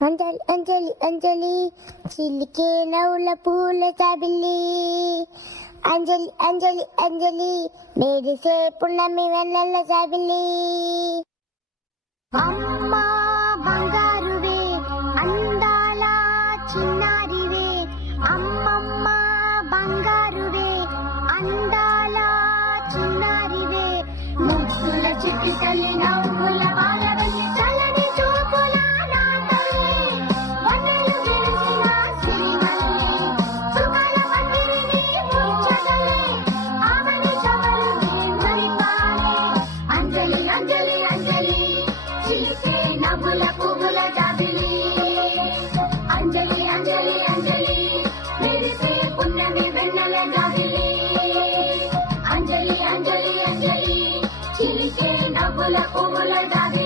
అంజలి అంజలి అంజలి చిలికే నవ్వుల పూల జాబిల్లి. అంజలి అంజలి అంజలి మెరిసే పున్నమి వెన్నెల జాబిల్లి. అమ్మా బంగారువే అందాల చిన్నారివే, అమ్మమ్మ బంగారువే అందాల చిన్నారివే. ముద్దుల చిట్టి తల్లి నవ్వుల బాలవల్లి చల్లని చూపుల నా తల్లి. వన్నెలు విరిసిన సిరిమల్లి సుఖాల పందిరిని ముచ్చటలే, ఆమని చవలు మురిపాలే. అంజలి అంజలి అంజలి చిలికే నవ్వుల పువ్వుల జాబిలి. అంజలి అంజలి అంజలి మెరిసే పున్నమి వెన్నెల జాబిలి. అంజలి అంజలి అంజలి చిలికే నవ్వుల పువ్వుల జాబిలి.